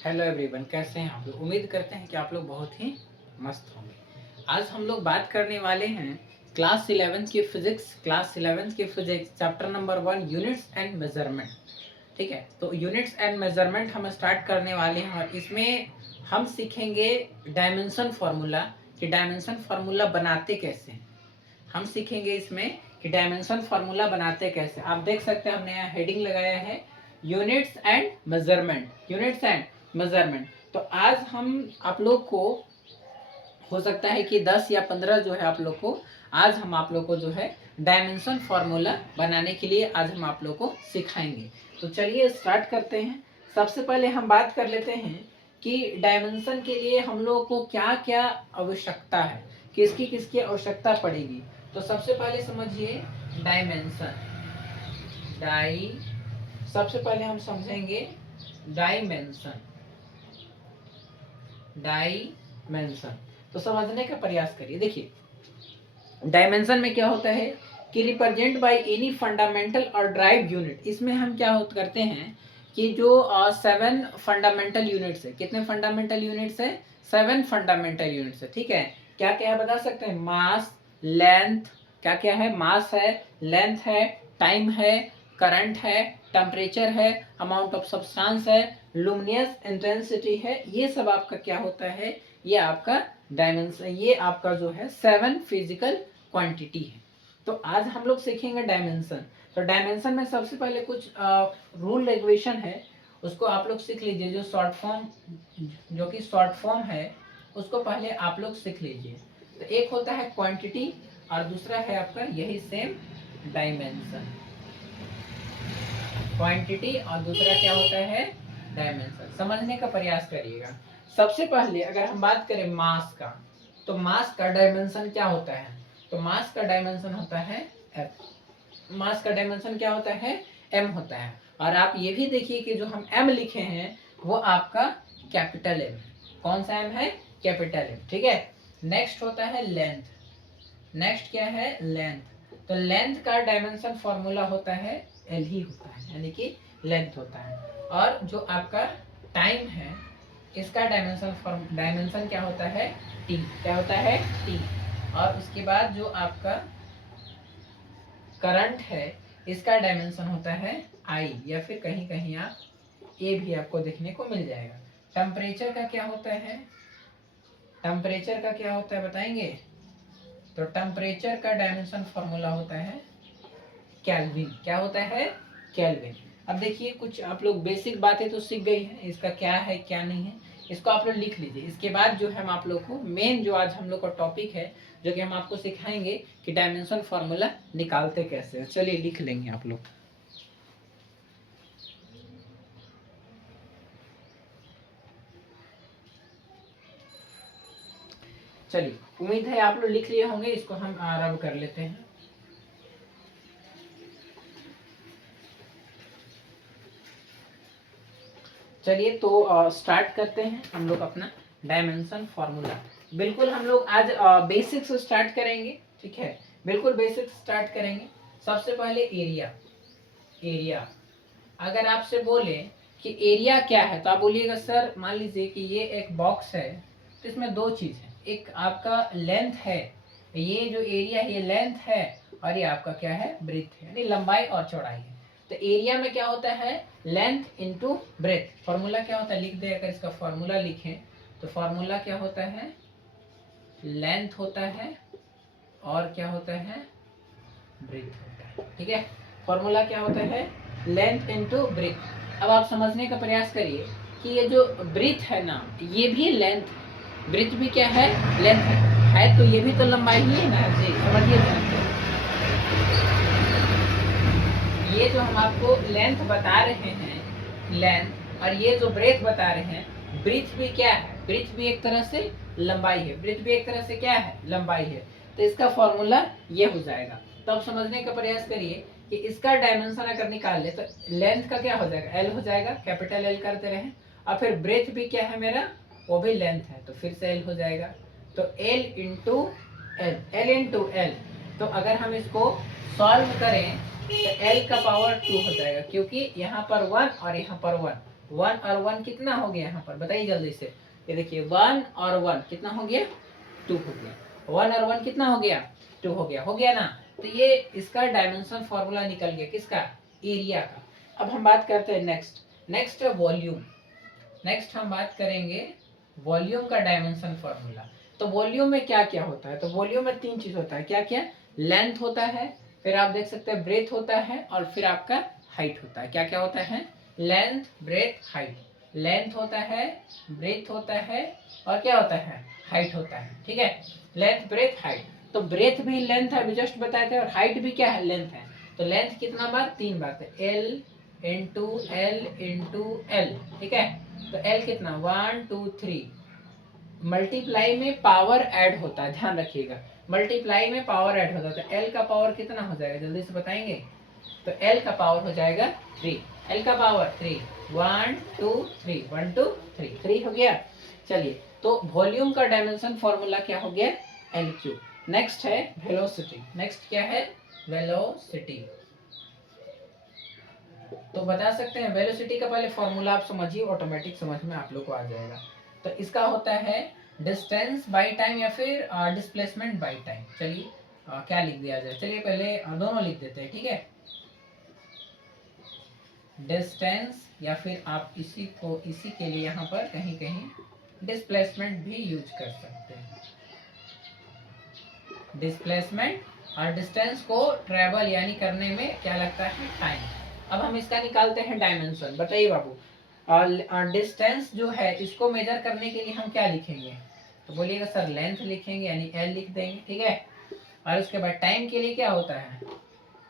Hello everyone, कैसे हैं आप लोग। उम्मीद करते हैं कि आप लोग बहुत ही मस्त होंगे। आज हम लोग बात करने वाले हैं क्लास 11 की physics chapter number 1 units and measurement. ठीक है, तो यूनिट्स एंड मेजरमेंट हम स्टार्ट करने वाले हैं और इसमें हम सीखेंगे डायमेंशन फार्मूला कि डायमेंशन फार्मूला बनाते कैसे हैं। हम सीखेंगे इसमें कि डायमेंशन फार्मूला बनाते कैसे। आप देख सकते हैं हमने यहाँ हेडिंग लगाया है units and measurement. Units and measurement. तो आज हम आप लोग को हो सकता है कि 10 या 15 जो है आप लोग को आज हम आप लोग को जो है डायमेंशन फार्मूला बनाने के लिए आज हम आप लोग को सिखाएंगे। तो चलिए स्टार्ट करते हैं। सबसे पहले हम बात कर लेते हैं कि डायमेंशन के लिए हम लोगों को क्या क्या आवश्यकता है, किसकी किसकी आवश्यकता पड़ेगी। तो सबसे पहले समझिए डायमेंशन। सबसे पहले हम समझेंगे डायमेंशन। डायमेंशन तो समझने का प्रयास करिए। देखिए डायमेंशन में क्या होता है कि रिप्रेजेंट बाय एनी फंडामेंटल और ड्राइव यूनिट। इसमें हम क्या करते हैं कि जो 7 फंडामेंटल यूनिट्स है। कितने फंडामेंटल यूनिट्स है? 7 फंडामेंटल यूनिट्स है। ठीक है, क्या क्या है बता सकते हैं? मास, लेंथ, क्या क्या है? मास है, लेंथ है, टाइम है, करंट है, टेम्परेचर है, अमाउंट ऑफ सब्सटेंस है, लुमिनियस इंटेंसिटी है। ये सब आपका क्या होता है? ये आपका डायमेंशन, ये आपका जो है 7 फिजिकल क्वांटिटी है। तो आज हम लोग सीखेंगे डायमेंशन। तो डायमेंशन में सबसे पहले कुछ रूल रेगुलेशन है, उसको आप लोग सीख लीजिए। जो शॉर्ट फॉर्म, जो कि शॉर्ट फॉर्म है, उसको पहले आप लोग सीख लीजिए। तो एक होता है क्वांटिटी और दूसरा है आपका यही सेम डायमेंशन। क्वांटिटी और दूसरा क्या होता है? डायमेंशन। समझने का प्रयास करिएगा। सबसे पहले अगर हम बात करें मास का, तो मास का डायमेंशन क्या होता है? तो मास का डायमेंशन होता है एफ। मास का डायमेंशन क्या होता है? एम होता है। और आप ये भी देखिए कि जो हम एम लिखे हैं वो आपका कैपिटल एम है। कौन सा एम है? Capital M. ठीक है, नेक्स्ट होता है लेंथ। नेक्स्ट क्या है? लेंथ। तो लेंथ का डायमेंशन फॉर्मूला होता है एल ही होता है, यानी कि लेंथ होता है। और जो आपका टाइम है, इसका डायमेंशन क्या होता है? टी। क्या होता है? टी। और उसके बाद जो आपका करंट है, इसका डायमेंशन होता है आई, या फिर कहीं कहीं आप ए भी आपको देखने को मिल जाएगा। टेम्परेचर का क्या होता है? टेम्परेचर का क्या होता है बताएंगे? तो टेम्परेचर का डायमेंशन फॉर्मूला होता है केल्विन। क्या होता है? केल्विन। अब देखिए कुछ आप लोग बेसिक बातें तो सीख गई हैं, इसका क्या है क्या नहीं है इसको आप लोग लिख लीजिए। इसके बाद जो है हम आप लोग को मेन जो आज हम लोग का टॉपिक है, जो कि हम आपको सिखाएंगे कि डायमेंशन फॉर्मूला निकालते कैसे हैं। चलिए लिख लेंगे आप लोग। चलिए, उम्मीद है आप लोग लिख लिए होंगे। इसको हम रब कर लेते हैं। चलिए तो स्टार्ट करते हैं हम लोग अपना डायमेंशन फार्मूला। बिल्कुल हम लोग आज बेसिक से स्टार्ट करेंगे। ठीक है, बिल्कुल बेसिक स्टार्ट करेंगे। सबसे पहले एरिया। एरिया अगर आपसे बोले कि एरिया क्या है, तो आप बोलिएगा सर मान लीजिए कि ये एक बॉक्स है, तो इसमें दो चीज है। एक आपका लेंथ है, ये जो एरिया है ये लेंथ है, और ये आपका क्या है? ब्रेथ है, यानी लंबाई और चौड़ाई है। तो एरिया में क्या होता है? Length into breadth. फॉर्मूला क्या होता है? लिख दे। अगर इसका फॉर्मूला लिखें तो फॉर्मूला क्या होता है? लेंथ होता है और क्या होता है? ब्रेथ होता है। ठीक है, फॉर्मूला क्या होता है? Length into breadth. अब आप समझने का प्रयास करिए कि ये जो ब्रेथ है ना, ये भी लेंथ, ब्रेथ भी क्या है? लेंथ है तो ये भी तो लंबाई ही है ना जी। समझिए ये जो हम आपको लेंथ बता रहे हैं, लेंथ, और ये जो ब्रेथ बता रहे हैं, ब्रेथ भी क्या है? ब्रेथ भी एक तरह से लंबाई है। ब्रेथ भी एक तरह से क्या है? लंबाई है। तो इसका फॉर्मूला ये हो जाएगा। तो अब समझने का प्रयास करिए कि इसका डायमेंशन अगर निकाल ले तो लेंथ का क्या हो जाएगा? एल हो जाएगा, कैपिटल एल करते रहे। और फिर ब्रेथ भी क्या है मेरा? वो भी लेंथ है, तो फिर से एल हो जाएगा। तो L into L, L into L. तो अगर हम इसको सॉल्व करें तो एल का पावर 2 हो जाएगा, क्योंकि यहाँ पर 1 और यहाँ पर 1, 1 और 1 कितना हो गया यहाँ पर, बताइए जल्दी से। ये देखिए 1 और 1 कितना हो गया, 2 हो गया। 1 और 1 कितना हो गया, 2 हो गया ना। तो ये इसका डायमेंशन फॉर्मूला निकल गया, किसका, एरिया का। अब हम बात करते हैं नेक्स्ट है वॉल्यूम। नेक्स्ट हम बात करेंगे वॉल्यूम का डायमेंशन फॉर्मूला। तो वॉल्यूम में क्या क्या होता है, तो वॉल्यूम में 3 चीज होता है, क्या क्या, लेंथ होता है, फिर आप देख सकते हैं ब्रेथ होता है, और फिर आपका हाइट होता है। क्या क्या होता है, लेंथ, ब्रेथ, हाइट। लेंथ होता है, ब्रेथ होता है, और क्या होता है, हाइट होता है। ठीक है, लेंथ, ब्रेथ, हाइट। तो ब्रेथ भी लेंथ है, अभी जस्ट बताए थे, और हाइट भी क्या है, लेंथ है। तो लेंथ कितना बार, 3 बार, तो L into L into L. ठीक है, तो एल कितना, 1 2 3। मल्टीप्लाई में पावर ऐड होता है, ध्यान रखिएगा, मल्टीप्लाई में पावर ऐड होता है। तो एल का पावर कितना हो जाएगा, जल्दी से बताएंगे। तो एल का पावर हो जाएगा 3, एल का पावर 3, 1 2 3, 1 2 3, 3 हो गया। चलिए, तो वॉल्यूम का डायमेंशन फॉर्मूला क्या हो गया, एल क्यू। नेक्स्ट है वेलोसिटी। नेक्स्ट क्या है, वेलोसिटी। तो बता सकते हैं वेलोसिटी का पहले फॉर्मूला आप समझिए, ऑटोमेटिक समझ में आप लोग को आ जाएगा। तो इसका होता है डिस्टेंस बाय टाइम या फिर डिस्प्लेसमेंट बाय टाइम। चलिए क्या लिख दिया जाए, चलिए पहले दोनों लिख देते हैं। ठीक है, डिस्टेंस या फिर आप इसी को, इसी के लिए यहाँ पर कहीं कहीं डिस्प्लेसमेंट भी यूज कर सकते हैं। डिस्प्लेसमेंट, और डिस्टेंस को ट्रेवल यानी करने में क्या लगता है, टाइम। अब हम इसका निकालते हैं डायमेंशन। बताइए बाबू, और डिस्टेंस जो है इसको मेजर करने के लिए हम क्या लिखेंगे, तो बोलिएगा सर लेंथ लिखेंगे, यानी एल लिख देंगे। ठीक है, और उसके बाद टाइम के लिए क्या होता है,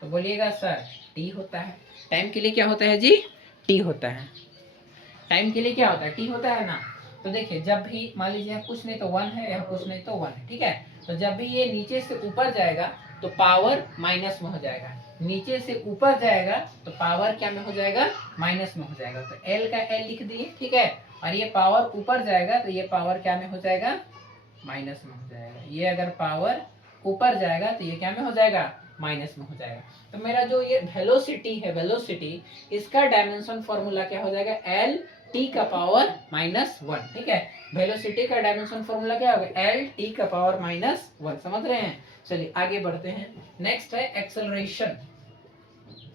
तो बोलिएगा सर टी होता है। टाइम के लिए क्या होता है जी, टी होता है। टाइम के लिए क्या होता है, टी होता है ना। तो देखिए, जब भी मान लीजिए यहाँ कुछ नहीं तो 1 है, यहाँ कुछ नहीं तो 1 है। ठीक है, तो जब भी ये नीचे से ऊपर जाएगा तो पावर माइनस में हो जाएगा, नीचे से ऊपर जाएगा तो पावर क्या में हो जाएगा, माइनस में हो जाएगा। तो एल का एल लिख दिए। ठीक है, और ये पावर ऊपर जाएगा तो ये पावर क्या में हो जाएगा, माइनस में हो जाएगा। ये अगर पावर ऊपर जाएगा तो ये क्या में हो जाएगा, माइनस में हो जाएगा। तो मेरा जो ये वेलोसिटी है, वेलोसिटी, इसका डायमेंशन फॉर्मूला क्या हो जाएगा, एल टी का पावर -1। ठीक है, वेलोसिटी का डायमेंशन फॉर्मूला क्या होगा, एल टी का पावर -1। समझ रहे हैं। चलिए आगे बढ़ते हैं। नेक्स्ट है एक्सेलरेशन।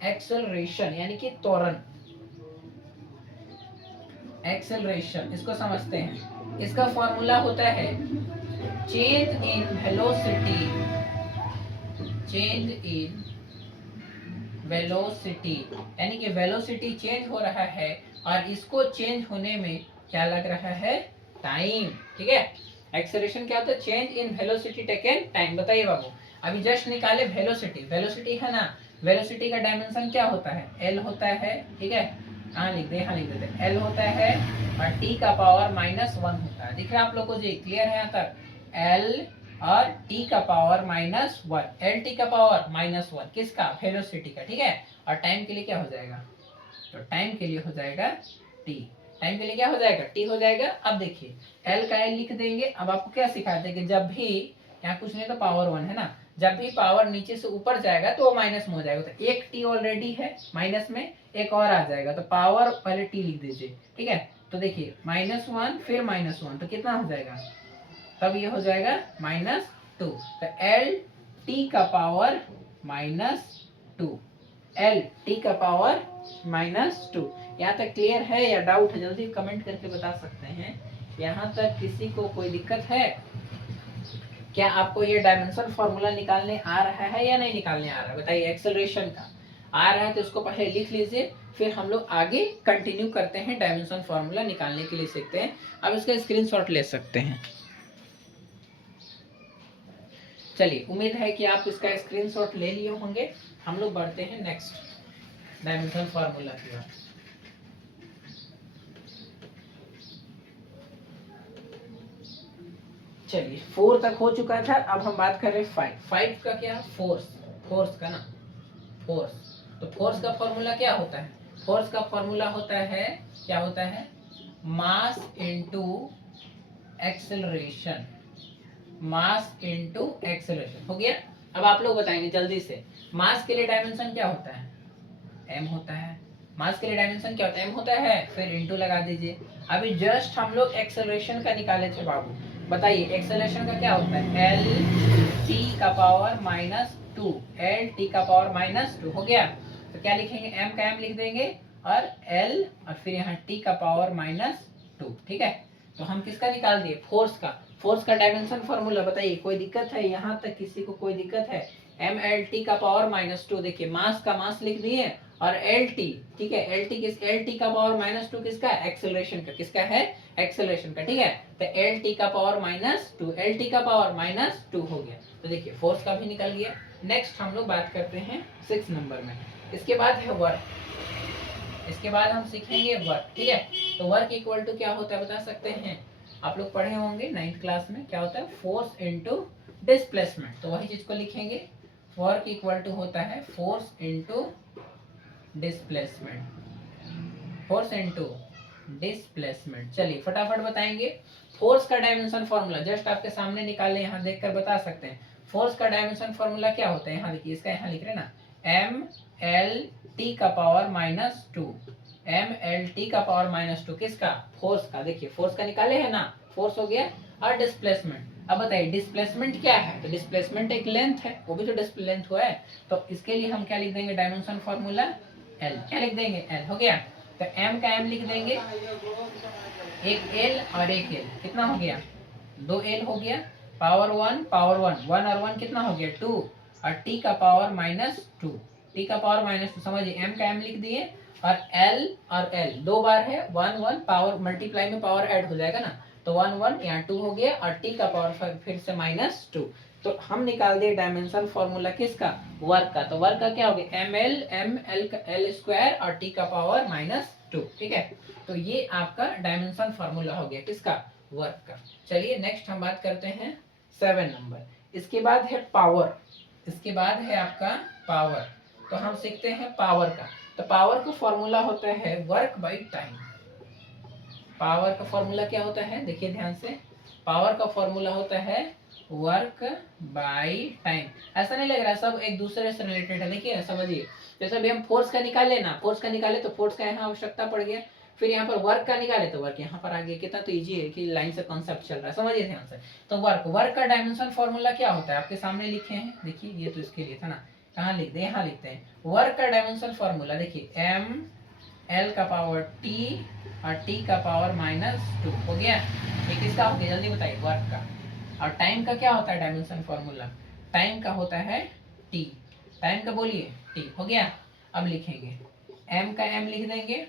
एक्सेलरेशन यानी कि त्वरण। एक्सेलरेशन इसको समझते हैं। इसका फॉर्मूला होता है change in velocity, change in velocity, यानी कि वेलोसिटी चेंज हो रहा है और इसको चेंज होने में क्या लग रहा है, टाइम। ठीक है, एक्सेलरेशन क्या होता है, change in velocity taken time. बताइए बाबू, अभी जस्ट निकाले वेलोसिटी, वेलोसिटी है ना, वेलोसिटी का डायमेंशन क्या होता है, एल होता है। ठीक है, हाँ लिख दे, हाँ लिख देते, एल होता है और टी का पावर -1 होता है। दिख रहा है आप लोग को जी, क्लियर है यहाँ तक, एल और टी का पावर -1, एल टी का पावर -1 किसका, वेलोसिटी का। ठीक है, और टाइम के लिए क्या हो जाएगा, तो टाइम के लिए हो जाएगा टी। टाइम के लिए क्या हो जाएगा, टी हो जाएगा। अब देखिए एल का एल लिख देंगे। अब आपको क्या सिखाते हैं कि जब भी यहाँ कुछ नहीं तो पावर 1 है ना, जब भी पावर नीचे से ऊपर जाएगा तो वो माइनस में हो जाएगा। तो एक टी ऑलरेडी है माइनस में, एक और आ जाएगा, तो पावर पहले टी लिख दीजिए। ठीक है, तो देखिए -1 फिर -1 तो कितना हो जाएगा, तब ये हो जाएगा -2। तो एल टी का पावर -2, एल टी का पावर -2। यहाँ तक क्लियर है या डाउट है, जल्दी कमेंट करके बता सकते हैं। यहाँ तक किसी को कोई दिक्कत है क्या, आपको ये डायमेंशन फॉर्मूला निकालने आ रहा है या नहीं निकालने आ रहा है, बताइए। एक्सेलरेशन का आ रहा है तो उसको पहले लिख लीजिए, फिर हम लोग आगे कंटिन्यू करते हैं, डायमेंशन फॉर्मूला निकालने के लिए सीखते हैं। अब इसका स्क्रीनशॉट ले सकते हैं। चलिए, उम्मीद है कि आप इसका स्क्रीनशॉट ले लिए होंगे। हम लोग बढ़ते हैं नेक्स्ट डायमेंशन फॉर्मूला की ओर। चलिए 4 तक हो चुका था, अब हम बात कर रहे हैं 5। 5 का क्या, फोर्स, फोर्स का ना, फोर्स। तो फोर्स का फॉर्मूला क्या होता है, फोर्स का फॉर्मूला होता है, क्या होता है, mass into acceleration, mass into acceleration. हो गया। अब आप लोग बताएंगे जल्दी से, मास के लिए डायमेंशन क्या होता है, m होता है। मास के लिए डायमेंशन क्या होता है, m होता है, फिर इंटू लगा दीजिए। अभी जस्ट हम लोग एक्सेलरेशन का निकाले थे बाबू, बताइए एक्सेलरेशन का क्या होता है, एल टी का power minus to, L T का पावर माइनस टू हो गया। तो क्या लिखेंगे, m का m लिख देंगे और l और फिर यहाँ t का पावर माइनस टू, ठीक है। तो हम किसका निकाल दिए, फोर्स का। फोर्स का डायमेंशन फॉर्मूला बताइए, कोई दिक्कत है यहाँ तक, किसी को कोई दिक्कत है। एम एल टी का पावर माइनस टू, देखिए मास का मास लिख दिए और एल टी, ठीक है, एल टी किस, एल टी का पावर माइनस टू किसका, एक्सेलरेशन का, किसका है, एक्सेलरेशन का, ठीक है। तो एल टी का power minus to, L T का पावर माइनस टू हो गया। तो देखिए फोर्स का भी निकल गया। नेक्स्ट हम लोग बात करते हैं 6 नंबर में, इसके बाद है वर्क, इसके बाद हम सीखेंगे वर्क, ठीक है। तो वर्क इक्वल टू क्या होता है बता सकते हैं, आप लोग पढ़े होंगे 9th क्लास में, क्या होता है, फोर्स इनटू डिस्प्लेसमेंट। तो वही चीज को लिखेंगे, वर्क इक्वल टू होता है force into displacement, force into displacement. चलिए फटाफट बताएंगे। फोर्स का डायमेंशन फॉर्मूला जस्ट आपके सामने निकाले, यहाँ देखकर बता सकते हैं। फोर्स का डायमेंशन फॉर्मूला क्या होता है, यहाँ देखिए, इसका यहाँ लिख रहे हैं ना, एम एल टी का power minus two, M L T का पावर माइनस टू, किसका, फोर्स का। देखिए फोर्स का निकाले है ना, फोर्स हो गया, और डिस्प्लेसमेंट। अब बताइए डिस्प्लेसमेंट क्या है, तो डिस्प्लेसमेंट एक लेंथ है, वो भी तो डिस्प्लेसमेंट हुआ है। तो इसके लिए हम क्या लिख देंगे, डायमेंशन फॉर्मूला एल, क्या लिख देंगे, एल हो गया। तो m का m लिख देंगे, एक l और एक l, कितना हो गया, दो l हो गया, power one, power one, one और वन कितना हो गया, टू, और t का पावर माइनस टू, t का पावर माइनस टू, समझिए m का m लिख दिए, और l और l दो बार है, वन वन, पावर मल्टीप्लाई में पावर ऐड हो जाएगा ना, तो वन वन यहाँ टू हो गया, और t का पावर फिर से माइनस टू। तो हम निकाल दिए डायमेंशन फॉर्मूला किसका, वर्क का। तो वर्क का क्या हो गया, एम एल का एल स्क्वायर और टी का पावर माइनस टू, ठीक है। तो ये आपका डायमेंशन फॉर्मूला हो गया किसका, वर्क का। चलिए नेक्स्ट हम बात करते हैं 7 नंबर, इसके बाद है पावर, इसके बाद है आपका पावर। तो हम सीखते हैं पावर का। तो पावर का फॉर्मूला होता है वर्क बाई टाइम। पावर का फॉर्मूला क्या होता है, देखिए ध्यान से, पावर का फॉर्मूला होता है वर्क बाई टाइम। ऐसा नहीं लग रहा सब एक दूसरे से रिलेटेड है, देखिए समझिए। जैसे अभी हम फोर्स का निकाले ना, फोर्स का निकाले तो फोर्स का यहाँ आवश्यकता पड़ गया, फिर यहाँ पर वर्क का निकाले तो वर्क यहाँ पर आ गया। कितना तो इजी है कि लाइन से कॉन्सेप्ट चल रहा है, समझिए ध्यान से। तो वर्क, वर्क का डायमेंशन फॉर्मूला क्या होता है, आपके सामने लिखे हैं, देखिए ये तो इसके लिए था ना, कहाँ लिख दे, यहाँ लिखते हैं। वर्क का डायमेंशन फॉर्मूला देखिए, एम एल का पावर टी और टी का पावर माइनस टू हो गया। ये किसका हो गया, जल्दी बताइए, वर्क का। और टाइम का क्या होता है डायमेंशन फॉर्मूला, टाइम का होता है टी, टाइम का बोलिए टी हो गया। अब लिखेंगे m का m लिख देंगे,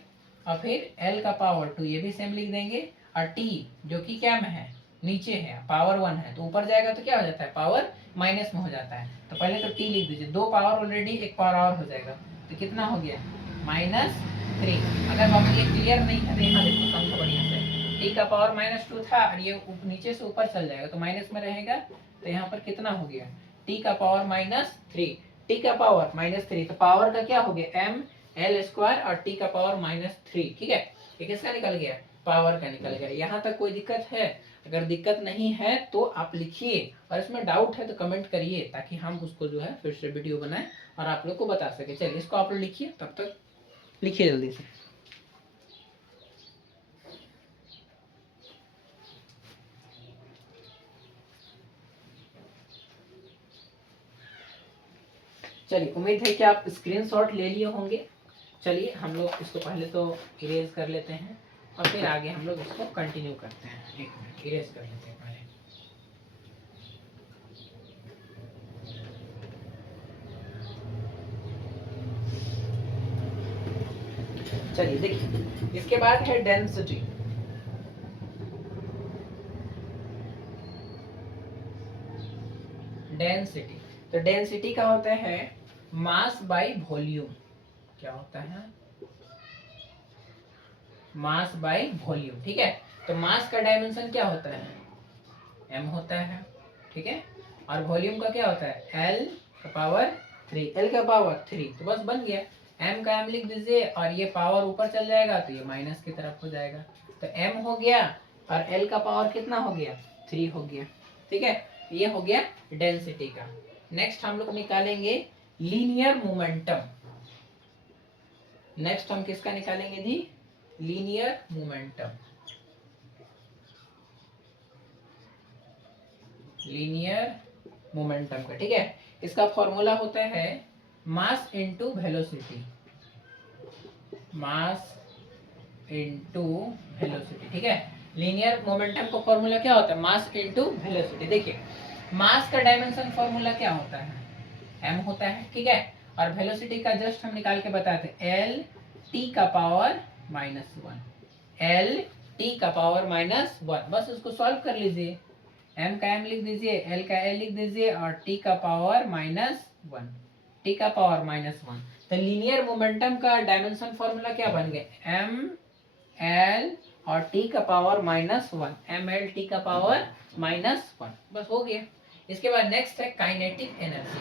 और फिर l का पावर टू, ये भी सेम लिख देंगे, और t जो कि क्या में है, नीचे है, पावर वन है, तो ऊपर जाएगा तो क्या हो जाता है, पावर माइनस में हो जाता है। तो पहले तो t लिख दीजिए, दो पावर ऑलरेडी, एक पावर और हो जाएगा, तो कितना हो गया, माइनस थ्री। अगर बाबू ये क्लियर नहीं है तो यहाँ देखो समझो बढ़िया से, टी का पावर माइनस टू था, और ये नीचे से ऊपर चल जाएगा तो माइनस में रहेगा, तो यहाँ पर कितना हो गया, टी का पावर माइनस थ्री, टी का पावर माइनस थ्री, तो पावर का क्या हो गया, एम एल स्क्वायर और टी का पावर माइनस थ्री, ठीक है। ये किसका निकल गया, पावर का निकल गया। यहाँ तक कोई दिक्कत है, अगर दिक्कत नहीं है तो आप लिखिए, और इसमें डाउट है तो कमेंट करिए, ताकि हम उसको जो है फिर से वीडियो बनाएं और आप लोग को बता सके। चलिए इसको आप लोग लिखिए, तब तक लिखिए जल्दी से। चलिए उम्मीद है कि आप स्क्रीनशॉट ले लिए होंगे। चलिए हम लोग इसको पहले तो इरेज कर लेते हैं, और फिर आगे हम लोग इसको कंटिन्यू करते हैं। एक मिनट इरेज कर लेते हैं पहले। चलिए देखिए, इसके बाद है डेंसिटी। डेंसिटी, तो डेंसिटी का होता है मास बाय वॉल्यूम। क्या होता है, मास बाय वॉल्यूम, ठीक है। तो मास का डायमेंशन क्या होता है, m होता है, ठीक है। और वॉल्यूम का क्या होता है, l का पावर थ्री, l का पावर थ्री, तो बस बन गया। m का m लिख दीजिए, और ये पावर ऊपर चल जाएगा तो ये माइनस की तरफ हो जाएगा, तो m हो गया, और l का पावर कितना हो गया, थ्री हो गया, ठीक है। ये हो गया डेंसिटी का। नेक्स्ट हम लोग निकालेंगे लीनियर मोमेंटम। नेक्स्ट हम किसका निकालेंगे जी, लीनियर मोमेंटम, लीनियर मोमेंटम का, ठीक है। इसका फॉर्मूला होता है mass into velocity, mass into velocity, ठीक है। लीनियर मोमेंटम का फॉर्मूला क्या होता है, मास इनटू वेलोसिटी। देखिए मास का डायमेंशन फॉर्मूला क्या होता है, m होता है, ठीक है। और वेलोसिटी का जस्ट हम निकाल के बताते हैं, एल टी का पावर -1, एल टी का पावर -1, बस उसको सॉल्व कर लीजिए। m का m लिख दीजिए, l का l लिख दीजिए और t का पावर -1, t का पावर -1। तो लीनियर मोमेंटम का डायमेंशन फॉर्मूला क्या बन गया, m l और t का पावर -1, m l t का पावर -1, बस हो गया। इसके बाद नेक्स्ट है काइनेटिक एनर्जी।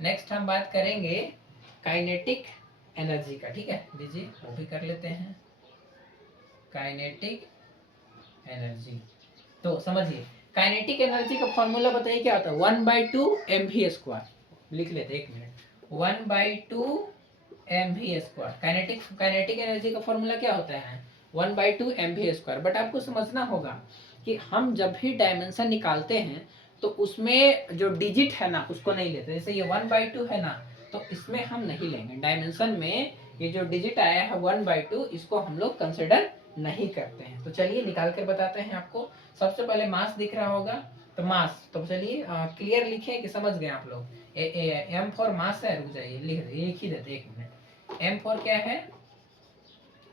नेक्स्ट हम बात करेंगे काइनेटिक एनर्जी का, ठीक है। लीजिए वो भी कर लेते हैं, काइनेटिक एनर्जी। तो समझिए काइनेटिक एनर्जी का फॉर्मूला बताइए क्या होता है, 1/2 mv², लिख लेते 1 मिनट, 1/2 mv²। काइनेटिक एनर्जी का फॉर्मूला क्या होता है, 1/2 mv²। बट आपको समझना होगा कि हम जब भी डायमेंशन निकालते हैं तो उसमें जो डिजिट है ना उसको नहीं लेते। जैसे ये 1/2 है ना, तो इसमें हम नहीं लेंगे डायमेंशन में, ये जो डिजिट आया है 1/2 इसको हम लोग कंसिडर नहीं करते हैं। तो चलिए निकाल कर बताते हैं आपको। सबसे पहले मास दिख रहा होगा, तो मास, तो चलिए क्लियर लिखे कि समझ गए आप लोग। एम फॉर मास है, रुक जाइए लिख ही देते 1 मिनट। एम फॉर क्या है,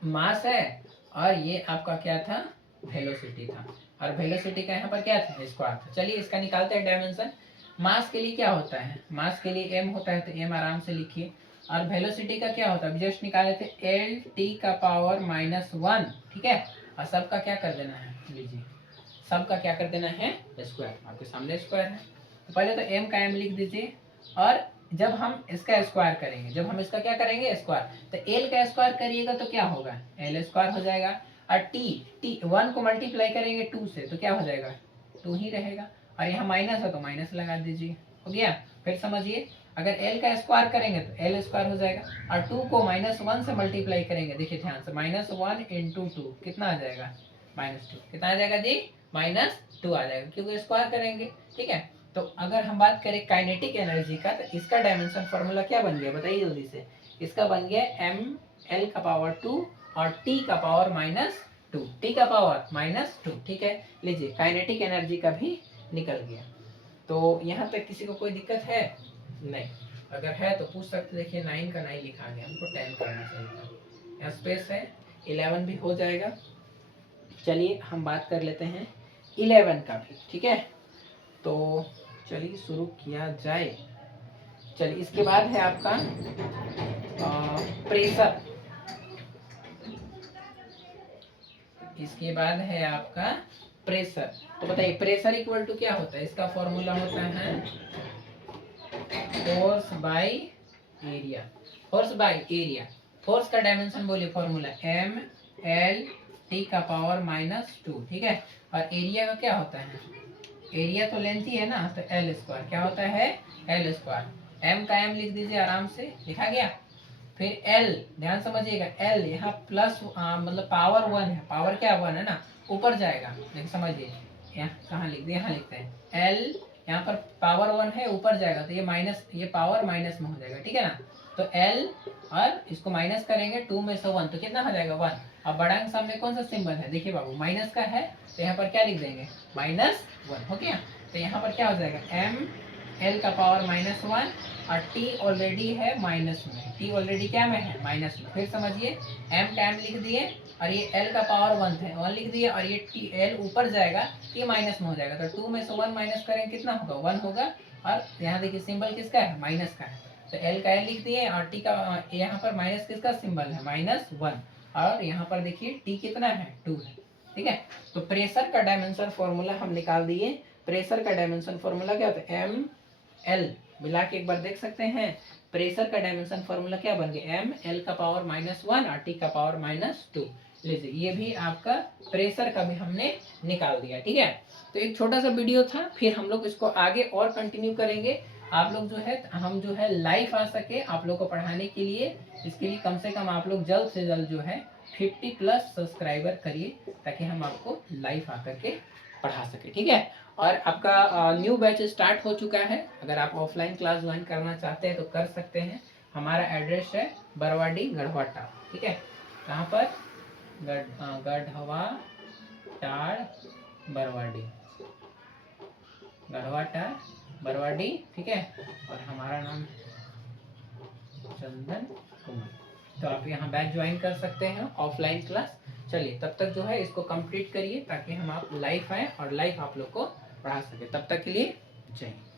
मास है, और ये आपका क्या था, वेलोसिटी था, और वेलोसिटी का यहाँ पर क्या था, स्क्वायर था। चलिए इसका निकालते हैं डायमेंशन। मास के लिए क्या होता है, मास के लिए m होता है, तो m आराम से लिखिए। और वेलोसिटी का क्या होता है, जस्ट निकाले थे, एल टी का पावर -1, ठीक है। और सबका क्या कर देना है, लीजिए सबका क्या कर देना है, स्क्वायर, आपके सामने स्क्वायर है। तो पहले तो m का m लिख दीजिए, और जब हम इसका स्क्वायर करेंगे, जब हम इसका क्या करेंगे, स्क्वायर, तो l का स्क्वायर करिएगा तो क्या होगा, l स्क्वायर हो जाएगा। और t 1 को मल्टीप्लाई करेंगे 2 से तो क्या हो जाएगा, 2 ही रहेगा। और यहाँ माइनस है तो माइनस लगा दीजिए, हो गया। फिर समझिए अगर l का स्क्वायर करेंगे तो l स्क्वायर हो जाएगा, और 2 को -1 से मल्टीप्लाई करेंगे, देखिए ध्यान से, -1 × 2 कितना आ जाएगा, -2, कितना आ जाएगा जी, -2 आ जाएगा, क्योंकि स्क्वायर करेंगे, ठीक है। तो अगर हम बात करें काइनेटिक एनर्जी का, तो इसका डायमेंशन फॉर्मूला क्या बन गया, बताइए जल्दी से। इसका बन गया ml का पावर 2 और t का पावर -2, t का पावर -2, ठीक है। लीजिए काइनेटिक एनर्जी का भी निकल गया। तो यहाँ तक किसी को कोई दिक्कत है, नहीं, अगर है तो पूछ सकते। देखिए 9 का 9 लिखा गया, हमको 10 करना चाहिए था, यहाँ स्पेस है, 11 भी हो जाएगा। चलिए हम बात कर लेते हैं 11 का भी, ठीक है। तो चलिए शुरू किया जाए। चलिए इसके बाद है आपका प्रेशर, इसके बाद है आपका प्रेशर। तो बताइए प्रेशर इक्वल टू क्या होता है, इसका फॉर्मूला होता है force by area, force by area. Force का डायमेंशन बोलिए, फॉर्मूला m l t का पावर -2, ठीक है। और एरिया का क्या होता है, एरिया तो लेंथ ही है ना, तो l स्क्वायर, क्या होता है, l स्क्वायर। m का m लिख दीजिए, आराम से लिखा गया। फिर l, ध्यान समझिएगा, l यहाँ प्लस मतलब पावर 1 है, पावर क्या 1 है ना, ऊपर जाएगा, लेकिन समझिए यहाँ कहाँ लिख दिया, यहाँ लिखते हैं l, यहाँ पर पावर 1 है, ऊपर जाएगा तो ये माइनस, ये पावर माइनस में हो जाएगा, ठीक है ना। तो l और इसको माइनस करेंगे, 2 में से 1 तो कितना हो जाएगा, 1। अब बड़ा अंक सामने कौन सा सिंबल है, देखिए बाबू माइनस का है, तो यहाँ पर क्या लिख देंगे, -1, हो गया। तो यहाँ पर क्या हो जाएगा, m l का पावर -1 और t ऑलरेडी है माइनस में, t ऑलरेडी क्या में है, माइनस में। फिर समझिए m का m लिख दिए, और ये l का पावर 1 है, 1 लिख दिए, और ये t l ऊपर जाएगा, t माइनस में हो जाएगा, तो 2 में से 1 माइनस करेंगे कितना होगा, 1 होगा। और यहाँ देखिए सिंबल किसका है, माइनस का है, तो l का l लिख दिए, और t का यहाँ पर माइनस किसका सिंबल है, -1, और यहाँ पर देखिए t कितना है, 2 है, ठीक है। तो प्रेशर का डायमेंशन फॉर्मूला हम निकाल दिए। प्रेशर का डायमेंशन फॉर्मूला क्या होता है, एम एल, मिला के एक बार देख सकते हैं। प्रेशर का डायमेंशन फॉर्मूला क्या बन गया, एम एल का पावर -1 और टी का पावर -2। लीजिए ये भी आपका प्रेशर का भी हमने निकाल दिया, ठीक है। तो एक छोटा सा वीडियो था, फिर हम लोग इसको आगे और कंटिन्यू करेंगे। आप लोग जो है हम जो है लाइव आ सके आप लोग को पढ़ाने के लिए, इसके लिए कम से कम आप लोग जल्द से जल्द जो है 50+ सब्सक्राइबर करिए ताकि हम आपको लाइव आकर के पढ़ा सके, ठीक है। और आपका न्यू बैच स्टार्ट हो चुका है, अगर आप ऑफलाइन क्लास ज्वाइन करना चाहते हैं तो कर सकते हैं। हमारा एड्रेस है बरवाडी गढ़वाटा, ठीक है। कहाँ पर? गढ़वा टाड़ बरवाडी, गढ़वाटा बरवाडी, ठीक है। और हमारा नाम चंदन कुमार। तो आप यहाँ बैच ज्वाइन कर सकते हैं ऑफलाइन क्लास। चलिए तब तक जो है इसको कंप्लीट करिए ताकि हम आप लाइव आए और लाइव आप लोग को पढ़ा सके। तब तक के लिए जय हिंद।